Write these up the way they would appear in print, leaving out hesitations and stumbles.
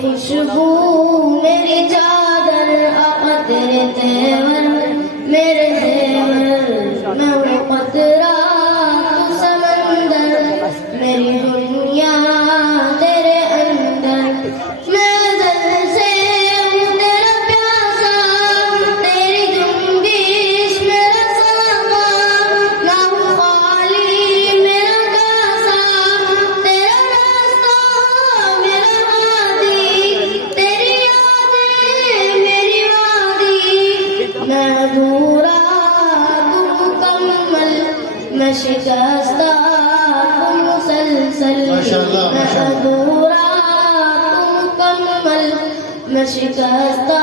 खुशबू मेरी चादर आका तेरे तेवर मेरे जेवर मैं हूँ कतरा तू समंदर मेरी दुनिया तेरे अंदर मैं दिल से हूँ तेरा प्यासा तेरी जुम्बिश मेरा सामा ना हूँ खाली मेरा कासा तेरा रास्ता मेरा हादी तेरी यादें मेरी वादी मैं अधूरा तू मुकम्मल मैं शिकस्ता तू मुसलसल माशाअल्लाह, मैं माशाअल्लाह। अधूरा तू मुकम्मल मैं शिकस्ता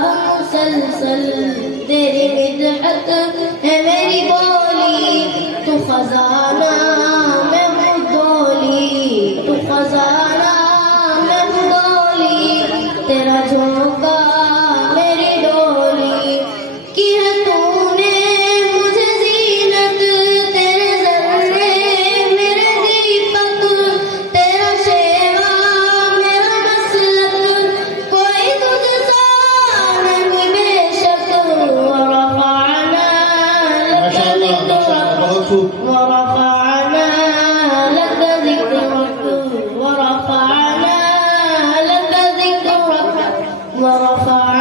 तू मुसलसल तेरी मिदहत है मेरी बोली तू खजाना मैं हूँ डोली तू खजाना मैं हूँ डोली तेरा झोंका मेरी डोली की है तूने मुझे जीनत तेरे जर्रे मेरे दीपक तेरा शेवा मेरा मसलक कोई तुझसा नहीं बेशक वरफ़अना लक माशाअल्लाह, माशाअल्लाह, ज़िक्रक बहुत खूब। ورفعنا لك ذكرك ورفعنا لك ذكرك ورفعنا